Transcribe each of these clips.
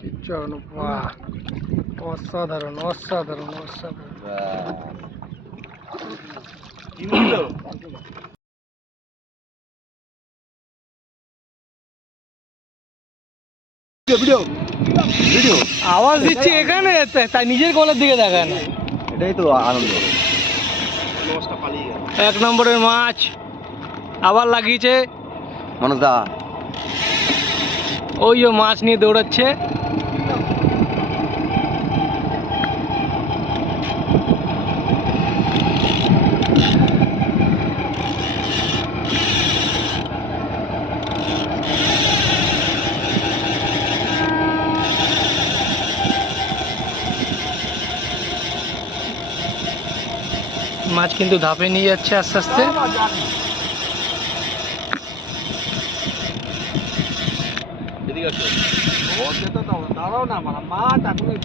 কিচ্ছু হবে বাহ অসাধারণ অসাধারণ অসাধারণ। ভিডিও। ভিডিও আওয়াজ দিচ্ছি এখানে তাই নিজের কলের দিকে দেখা না। এটাই তো আনন্দ। এক নম্বরের মাছ। আবার লাগিয়েছে। মানুষ দা ওই যে মাছ নিয়ে দৌড়াচ্ছে মাছ কিন্তু ধাপে নিয়ে যাচ্ছে আস্তে আস্তে এদিকে আসো ও তো দাঁড়াও না মানে মাছ এখনই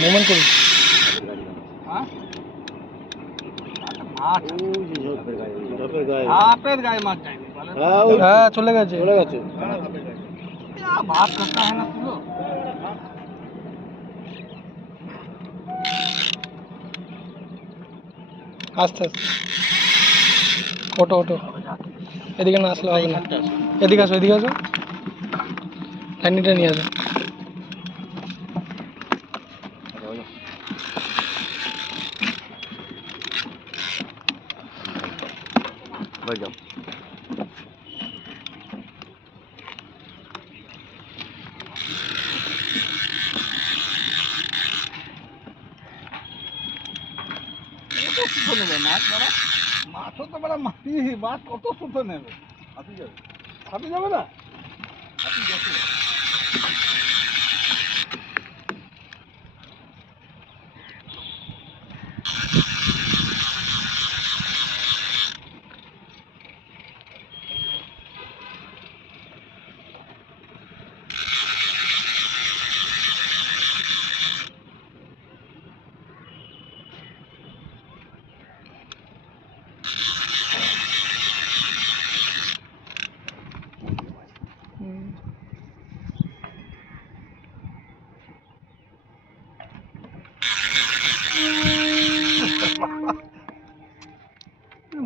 হ্যাঁ মোমেন্ট করি। হ্যাঁ চলে গেছে। চলে গেছে। ভাত করতে হয় না তুলো আস্তে আস্তে। ওটো ওটো এদিকে না আসলে হবে না। এদিকে আসো এদিকে আসো। লাইনিটা নিয়ে আসো বাই যাও নেবে মাছ বড় মাছও তো বড় মাটি, মাছ কত সুতো নেবে? হাতি যাবে। হাতি যাবে না? হাতি যাবে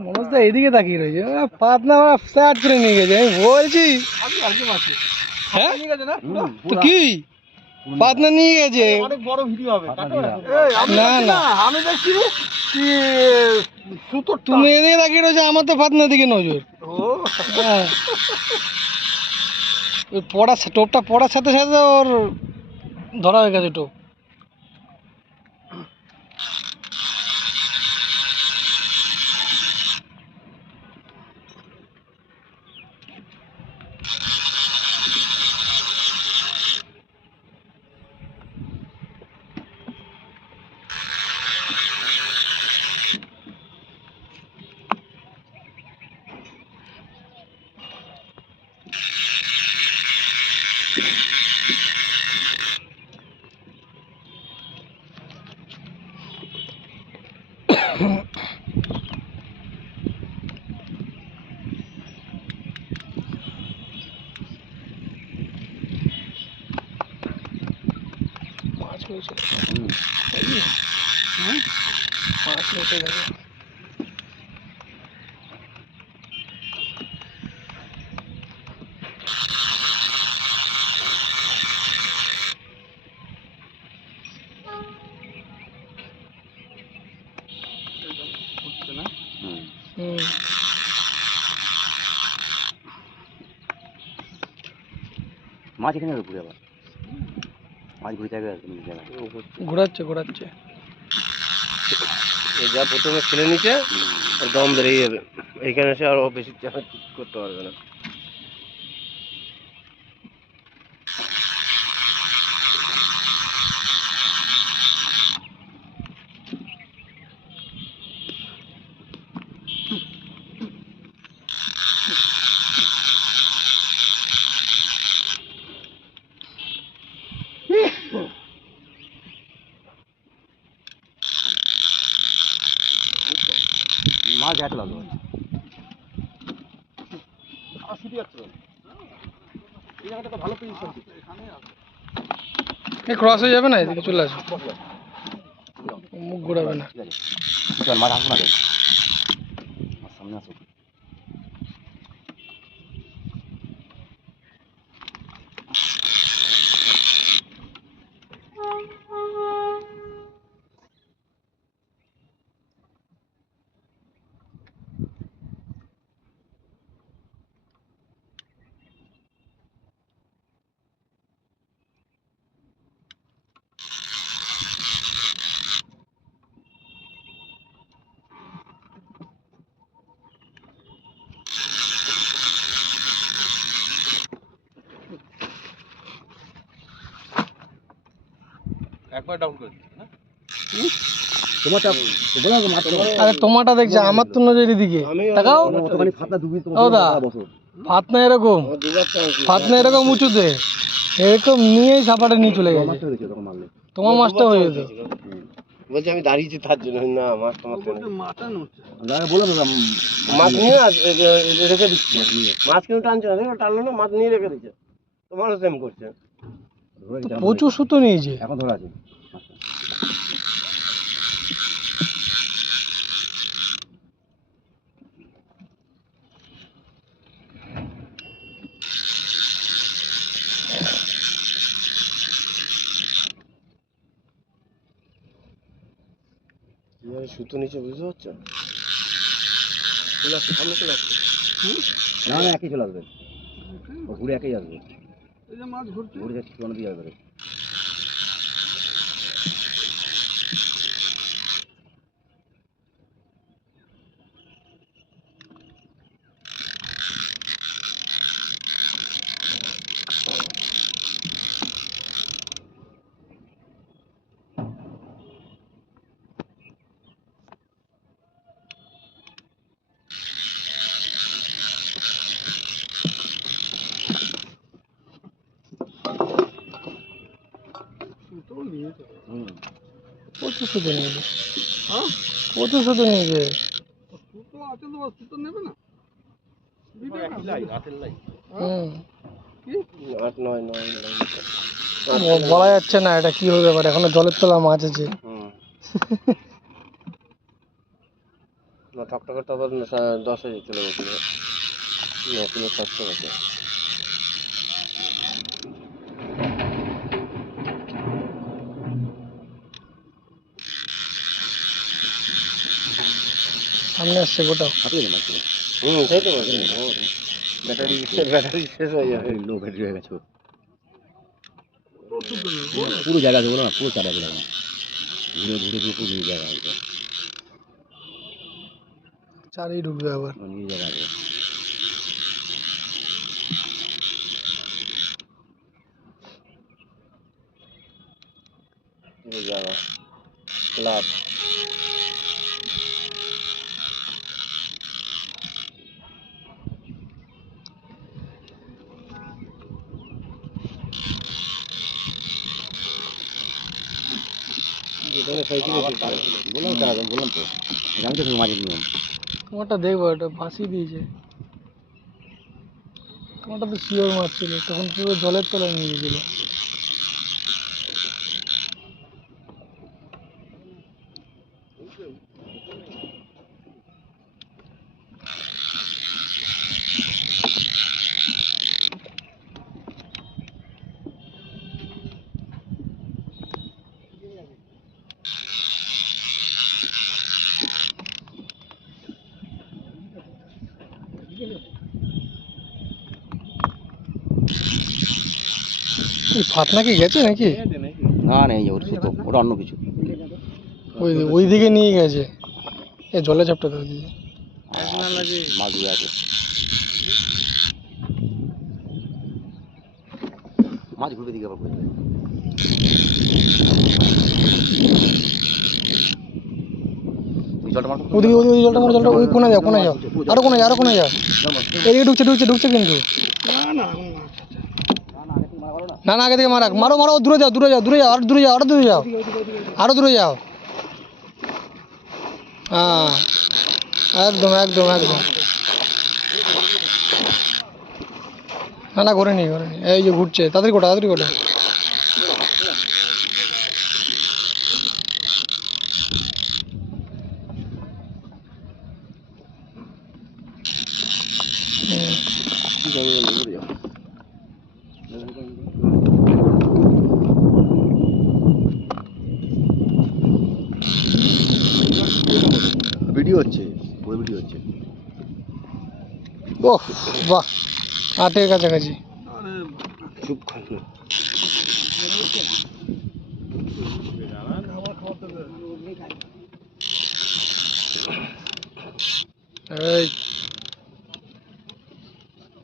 মনোজ দা এদিকে তাকিয়ে রয়েছে। ওরা পাতনা স্টার্ট করে নিয়ে গেছে। আমি বলছি। হ্যাঁ? তো কি? পাতনা নিয়ে গেছে। অনেক বড় ভিডিও হবে না, না। আমি দেখছি কি সুতো তুমি এদিকে তাকিয়ে রয়েছে আমার তো পাতনার দিকে নজর। ও। হ্যাঁ। পড়া টোপটা পড়ার সাথে সাথে ওর ধরা হয়ে গেছে টোপ মাছ হয়েছে হুম? মাছ হয়েছে দেখো উঠছে না হুম মাছ এখানে আবার মাছ ঘুরে যাবে ঘোরাচ্ছে ঘোরাচ্ছে। যা প্রথমে ফেলে নিচ্ছে আর দম বেরিয়ে যাবে। এইখানে এসে আরও বেশি চাপ করতে পারবে না। তো। এই ভালো পজিশন এই ক্রস হয়ে যাবে না? এদিকে চলে আসবে মুখ ঘোরাবে না। মাথা আসব না সামনে আসো ডাউন করে দিচ্ছি না? আরে দেখছে আমার তো নজর এদিকে তাকাও। না এরকম। না এরকম উঁচুতে। এরকম নিয়েই সাপাটা নিয়ে চলে গেছে। তোমার মাছটা হয়ে যেত বলছি আমি দাঁড়িয়েছি তার জন্য না মাছ তোমার দাদা মাছ নিয়ে রেখে দিচ্ছি। মাছ কেউ টানছে না টানলো না মাছ নিয়ে রেখে দিচ্ছে। তোমারও সেম করছে। প্রচুর সুতো নিয়েছে। এখন ধরে আছে। সুতো নিচে বুঝতে পারছ চলে আসছে সামনে চলে আসছে না না একই চলে আসবে। ঘুরে একই আসবে। মাছ ঘুরছে। ঘুরে যাচ্ছে কোনো দিয়ে আসবে সুতো নিয়েছে হুম প্রচুর সুতো নিয়েছে হ্যাঁ প্রচুর সুতো নিয়েছে সুতো আছে তো সুতো নেবে না দিবে না, একই লাই হাতের লাই হুম কি আট নয় নয় নয়। ব- বলা যাচ্ছে না এটা কি হবে এবার? এখনও জলের তোলা মাছ আছে হুম। না টকটকের তো আবার সা- দশে চলে গেছিল ন কিলো সাতশো সামনে আসছে গোটা ব্যাটারি ব্যাটারি শেষ। হয়ে যাবে লো ব্যাটারি হয়ে গেছে পুরো। জায়গা বলো না পুরো চারা গুলো ঘুরে ঘুরে ঘুরে পুরো নিয়ে জায়গা আছে চারেই ঢুকবে আবার। নিয়ে জায়গা আছে জায়গা ক্লাব। বললাম চারা বললাম তো আমি তো মাঝের নিয়ম। তোমারটা দেখব এটা ফাঁসি দিয়েছে। তোমারটা তো শিওর মারছিল তখন পুরো জলের তলায় নিয়ে গেছিল। এই ফাতনা কি গেছে নাকি? না না এই যে সুতো ওটা অন্য কিছু। ওই ওই দিকে নিয়ে গেছে। এ জলে চাপটা ধরে দিয়েছে। মাছ ধরে আছে। মাছ ঘুরবে দিকে আবার ওই জলটা মারো ওদিকে ওদিকে জলটা মারো জলটা ওই কোনে যাও কোনে যাও আরও কোনে যাও আরও কোনে যাও এদিকে ঢুকছে ঢুকছে ঢুকছে কিন্তু। না না আগে থেকে মারা মারো মারো, দূরে যাও দূরে যাও দূরে যাও, আরও দূরে যাও, আরও দূরে যাও, আরও দূরে যাও। হ্যাঁ একদম একদম একদম। না না করে নি করে নি। এই যে ঘুরছে, তাড়াতাড়ি কোটা তাড়াতাড়ি কোটা হুম। ভিডিও হচ্ছে ওই ভিডিও হচ্ছে ওহ বাহ। আটের কাছাকাছি? চুপ। এই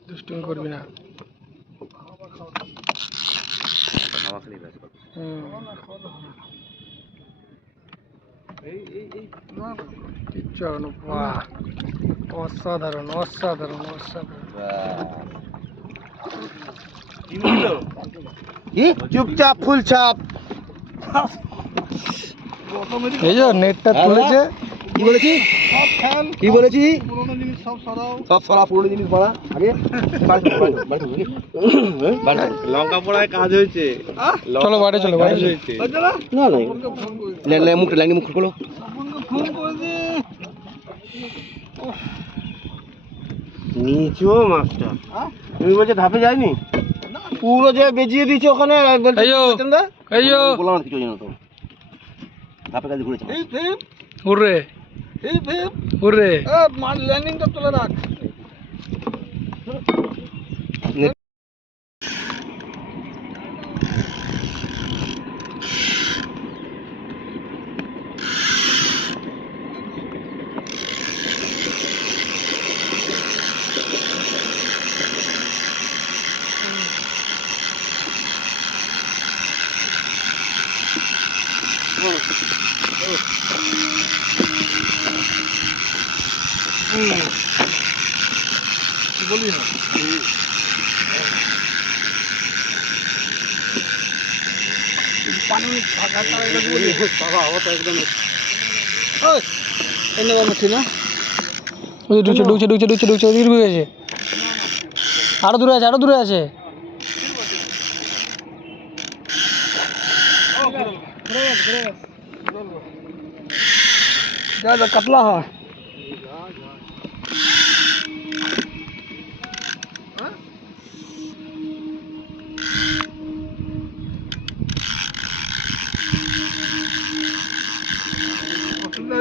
দুষ্টুমি করবি না। কিচ্ছু হবে না বাহ। অসাধারণ অসাধারণ অসাধারণ। চুপচাপ ফুলচাপ। এই যে নেটটা তুলেছে। কি বলেছি? কি বলেছি? সব সরা পুরোনো জিনিস আগে। লঙ্কা পড়ায় কাজ হয়েছে। চলো বাড়ি চলো বাড়ি হয়েছে। না মুখ খোলো। ফোনকে ফোন করে দে নিচো মাছটা? হ্যাঁ? তুমি বলছো ধাপে যায়নি? পুরো যে বেজিয়ে দিয়েছে ওখানে? বললাম কিছু জানো তো। ধাপে কাজে ঘুরেছে। উড়রে এ মার ল্যান্ডিংটা তুলে রাখ বলি না পানি ফাঁকা ছাড়া এটা বলি বাবা অবস্থা একদম ওই এনে বাবা ঠিক না ওই যে ঢুকছে ঢুকছে ঢুকছে ঢুকছে ঢুকছে ওদিকে ঢুকে গেছে আরও দূরে আছে আরও দূরে আছে কাতলা হয়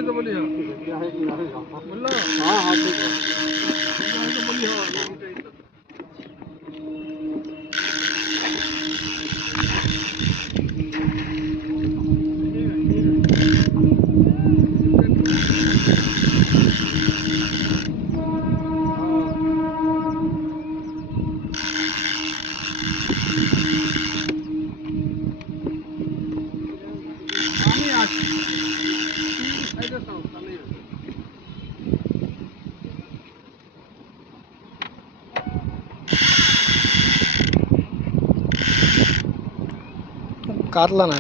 অসুবিধা হয়তো বলি বলল হ্যাঁ হ্যাঁ ঠিক আছে। হয়তো বলি কাতলা না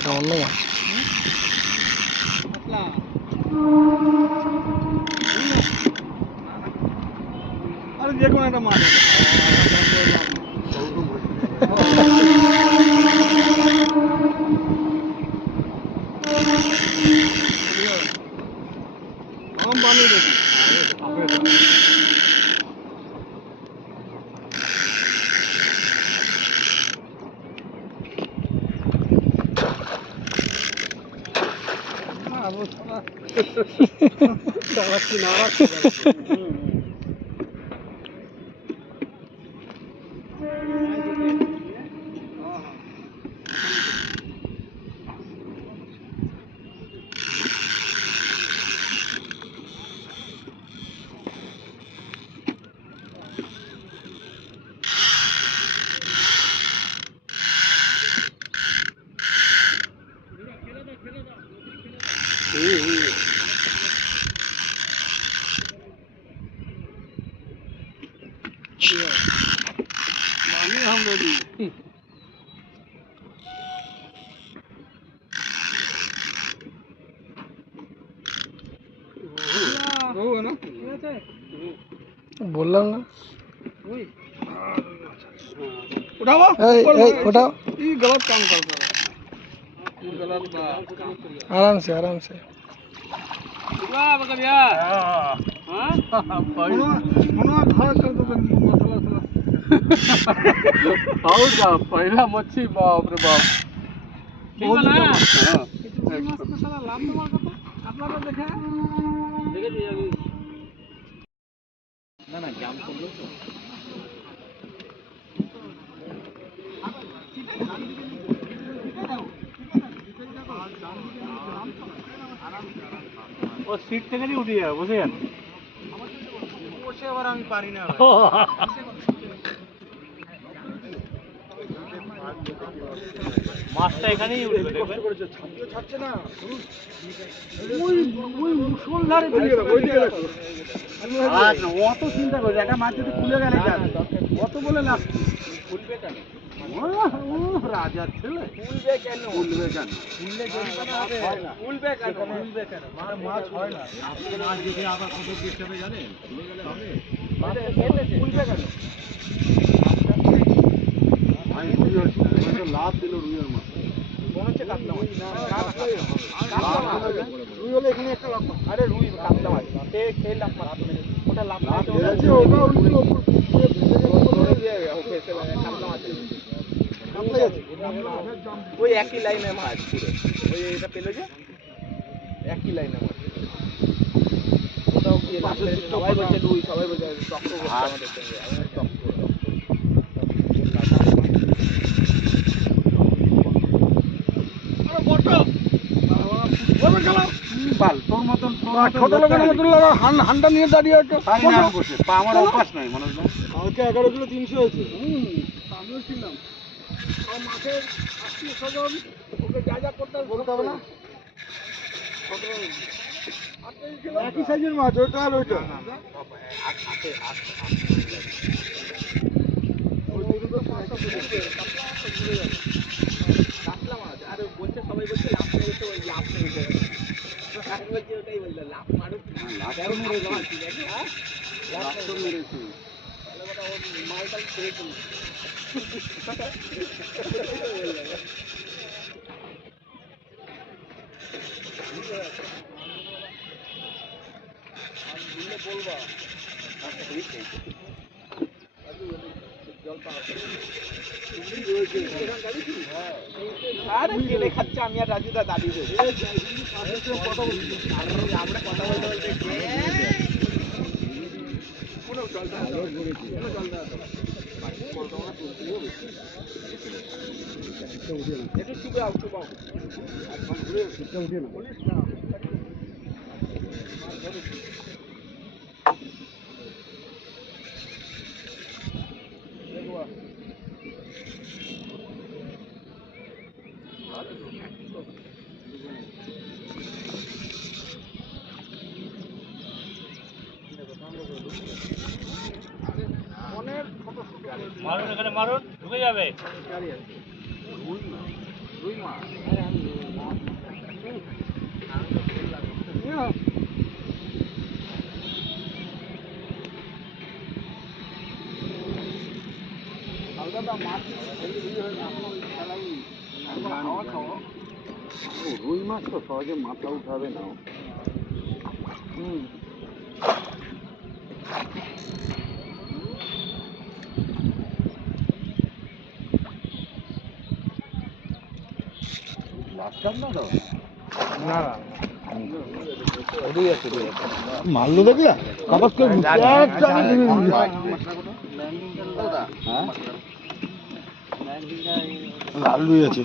Nossa, उठाओ। ए उठाओ। ये गलत काम कर गलत बात। आराम से आराम से। वाह बकरिया। हाँ? मनुआ घर कर दो मसला और का पहला मच्छी बाप रे बाप। ठीक हाँ मस्त साला लाम दवा आपला देखा देखे दिया ना ना काम कर लो ও সিট থেকে উঠে যাবে বসে যান। মাছটা এখানেই উঠবে আচ্ছা অত চিন্তা করছে একটা মাছ যদি খুলে গেলে যাবে। অত বলে লাভ কি? ওহ, ওহ, রাজার ছেলে। খুলবে কেন? খুলবে কেন? খুললে না কেন? খুলবে কেন? মাছ হয় না। মাছ যদি আবার কত পিস হবে জানেন? খুলে গেলে হবে? খুলবে কেন? আমি রুই হচ্ছে না লাভ দিল রুইয়ের মাছ। মনে হচ্ছে কাতলা মাছ। রুই হলে এখানে একটা লাভ আরে রুই কাতলা মাছ। সে খেয়ে লাভ মাছ ওটা লাভ মাছ বেড়েছে, ওটা দিয়ে ওকে এসে কাতলা মাছ ওই একই লাইনে মাছ পুরো। ওই এটা পেল যে? একই লাইনে মাছ সবাই বলছে রুই সবাই বলছে টক্কর আমাদের সঙ্গে। আমি বাল তোর মতন তোর ছোট লোকের মতন হান হান্ডা নিয়ে দাঁড়িয়ে আছে। তাই না বসে। পা আমার অভ্যাস নাই মনোজ না কালকে এগারো কিলো তিনশো হয়েছে। আমিও ছিলাম। মাঠের আত্মীয় স্বজন ওকে যা যা করতে হবে না? একই সাইজের মাছ ওইটা আর ওইটা। আর বলছে সবাই বলছে লাভ মেরেছে ওই লাভ মেরেছে আমি বলছি। ওটাই বলল লাভ মারো লাভ মেরেছে। লাভ তো মেরেছে মালটা ছেড়ে দিল আরে কেলে খাচ্ছে আমি আর রাজুদা দাঁড়িয়ে রয়েছি আমরা কথা বলতে বলতে একটু চুপে আও চুপ উঠে মারুন এখানে মারুন ঢুকে যাবে রুই মাছ তো সহজে মাথা উঠাবে না হুম মারলো দেখলে কাগজ করে লাল রুই আছে